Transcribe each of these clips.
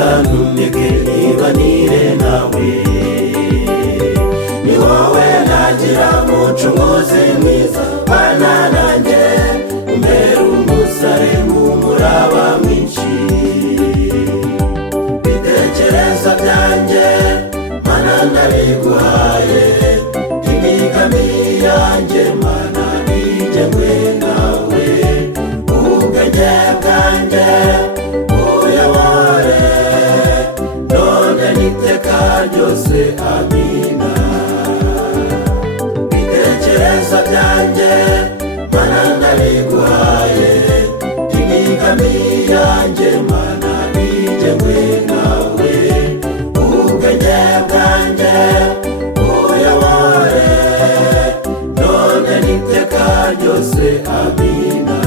komeza ntuneke nibanire nawe. Ni wowe nagira mucunguzi mwiza, bana nanjye umbere umusare mu muraba mwinshi. Bitekereza byanjye mana nabiguhaye, imigambi yanjye mana nijyengwe nawe. Ubwenge bwanjye uyobore none n'iteka ryose, amina. Bitekereza byanjye mana nabiguhaye, imigambi yanjye mana nijyengwe nawe. Ubwenge bwanjye uyobore none n'iteka ryose, amina.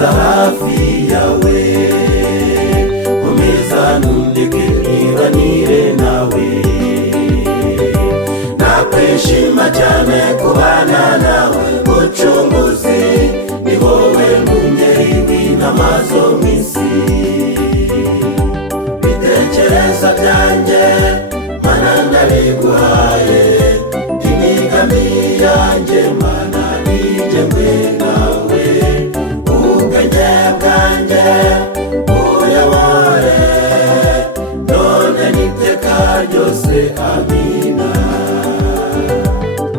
Hafi yawe komeza nundeke nibanire nawe. Nakwishima cyane kubana nawe mucunguzi, ni wowe mungeri w'intama zo mw'isi. Bitekereza byanjye mana nabiguhaye, imigambi yanjye mana nijyengwe nawe. Ubwenge bwanjye uyobore none n'iteka ryose, amina.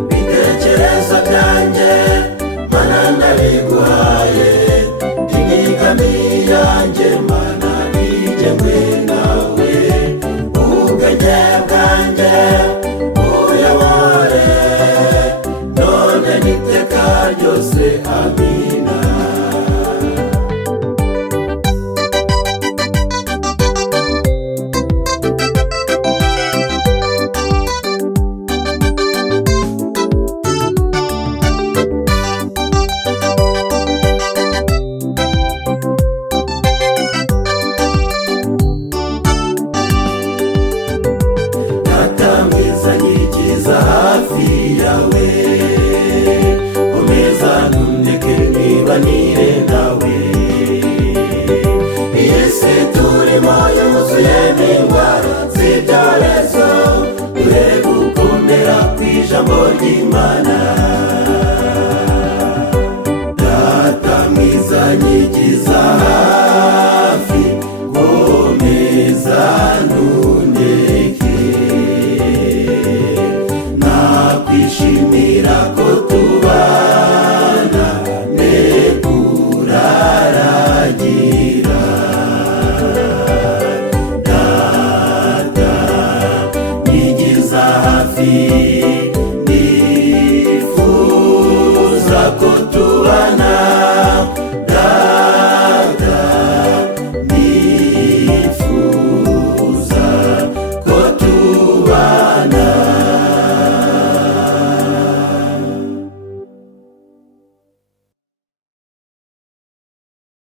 Bitekereza byanjye mana nabiguhaye, imigambi yanjye mana nijyengwe nawe. Ubwenge bwanjye uyobore none n'iteka ryose, amina. Hafi yawe komeza nundeke nibanire nawe. Iyi si turimo yuzuye n'indwara z'ibyorezo, dore gukomera kw'ijambo ry'Imana. Data mwiza nyigiza hafi, komeza nundeke. Nakwishimiye